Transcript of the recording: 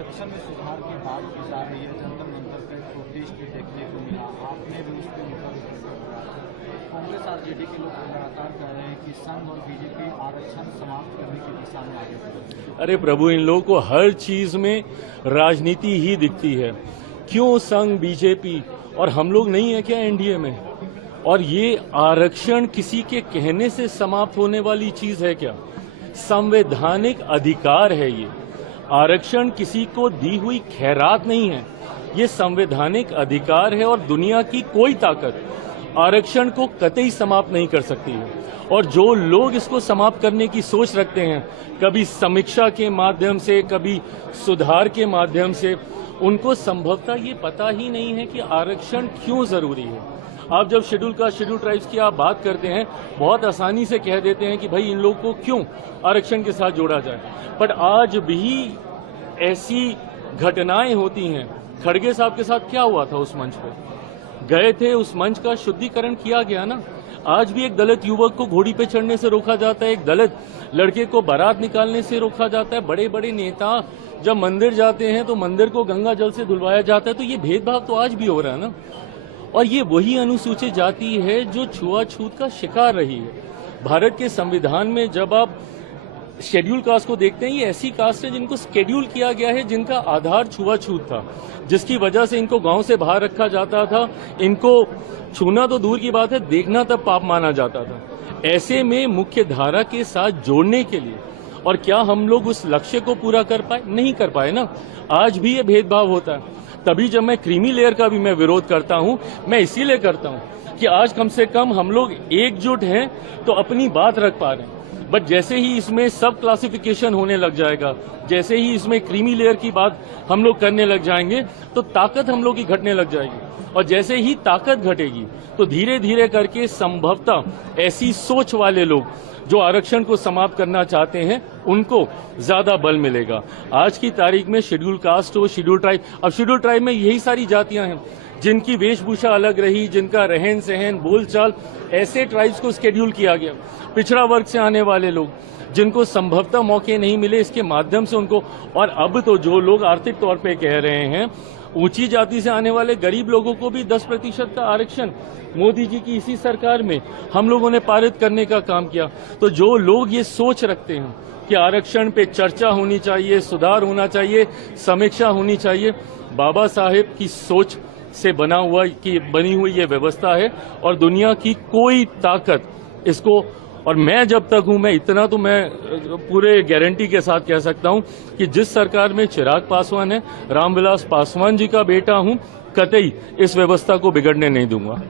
आरक्षण में सुधार की बात की जा रही है। जंतर मंतर पर प्रोटेस्ट देखने को मिला, आपने भी उस पर कांग्रेस आरजेडी के लोग लगातार कह रहे हैं कि संघ और बीजेपी आरक्षण समाप्त करने की दिशा में आगे बढ़ रही है। अरे प्रभु, इन लोगों को हर चीज में राजनीति ही दिखती है। क्यों संघ, बीजेपी और हम लोग नहीं है क्या एनडीए में? और ये आरक्षण किसी के कहने से समाप्त होने वाली चीज है क्या? संवैधानिक अधिकार है ये। आरक्षण किसी को दी हुई खैरात नहीं है, ये संवैधानिक अधिकार है और दुनिया की कोई ताकत आरक्षण को कतई समाप्त नहीं कर सकती है। और जो लोग इसको समाप्त करने की सोच रखते हैं, कभी समीक्षा के माध्यम से, कभी सुधार के माध्यम से, उनको संभवतः ये पता ही नहीं है कि आरक्षण क्यों जरूरी है। आप जब शेड्यूल ट्राइब्स की आप बात करते हैं, बहुत आसानी से कह देते हैं कि भाई इन लोगों को क्यों आरक्षण के साथ जोड़ा जाए, बट आज भी ऐसी घटनाएं होती हैं। खड़गे साहब के साथ क्या हुआ था? उस मंच पर गए थे, उस मंच का शुद्धिकरण किया गया ना। आज भी एक दलित युवक को घोड़ी पे चढ़ने से रोका जाता है, एक दलित लड़के को बारात निकालने से रोका जाता है। बड़े बड़े नेता जब मंदिर जाते हैं तो मंदिर को गंगा जल से धुलवाया जाता है। तो ये भेदभाव तो आज भी हो रहा है ना। और ये वही अनुसूचित जाति है जो छुआछूत का शिकार रही है। भारत के संविधान में जब आप शेड्यूल कास्ट को देखते हैं, ये ऐसी कास्ट है जिनको शेड्यूल किया गया है, जिनका आधार छुआछूत था, जिसकी वजह से इनको गांव से बाहर रखा जाता था। इनको छूना तो दूर की बात है, देखना तब पाप माना जाता था। ऐसे में मुख्य धारा के साथ जोड़ने के लिए, और क्या हम लोग उस लक्ष्य को पूरा कर पाए? नहीं कर पाए ना। आज भी ये भेदभाव होता है। तभी जब मैं क्रीमी लेयर का भी मैं विरोध करता हूं, मैं इसीलिए करता हूं कि आज कम से कम हम लोग एकजुट हैं तो अपनी बात रख पा रहे हैं। बट जैसे ही इसमें सब क्लासिफिकेशन होने लग जाएगा, जैसे ही इसमें क्रीमी लेयर की बात हम लोग करने लग जाएंगे, तो ताकत हम लोग की घटने लग जाएगी। और जैसे ही ताकत घटेगी तो धीरे धीरे करके संभवतः ऐसी सोच वाले लोग जो आरक्षण को समाप्त करना चाहते हैं, उनको ज्यादा बल मिलेगा। आज की तारीख में शेड्यूल कास्ट हो, शेड्यूल ट्राइब, अब शेड्यूल ट्राइब में यही सारी जातियां हैं जिनकी वेशभूषा अलग रही, जिनका रहन सहन, बोलचाल, ऐसे ट्राइब्स को शेड्यूल किया गया। पिछड़ा वर्ग से आने वाले लोग जिनको संभवतः मौके नहीं मिले, इसके माध्यम से उनको, और अब तो जो लोग आर्थिक तौर पे कह रहे हैं, ऊंची जाति से आने वाले गरीब लोगों को भी 10% का आरक्षण मोदी जी की इसी सरकार में हम लोगों ने पारित करने का काम किया। तो जो लोग ये सोच रखते हैं कि आरक्षण पे चर्चा होनी चाहिए, सुधार होना चाहिए, समीक्षा होनी चाहिए, बाबा साहेब की सोच से बनी हुई ये व्यवस्था है और दुनिया की कोई ताकत इसको, और मैं जब तक हूं, मैं इतना तो मैं पूरे गारंटी के साथ कह सकता हूं कि जिस सरकार में चिराग पासवान है, रामविलास पासवान जी का बेटा हूं, कतई इस व्यवस्था को बिगड़ने नहीं दूंगा।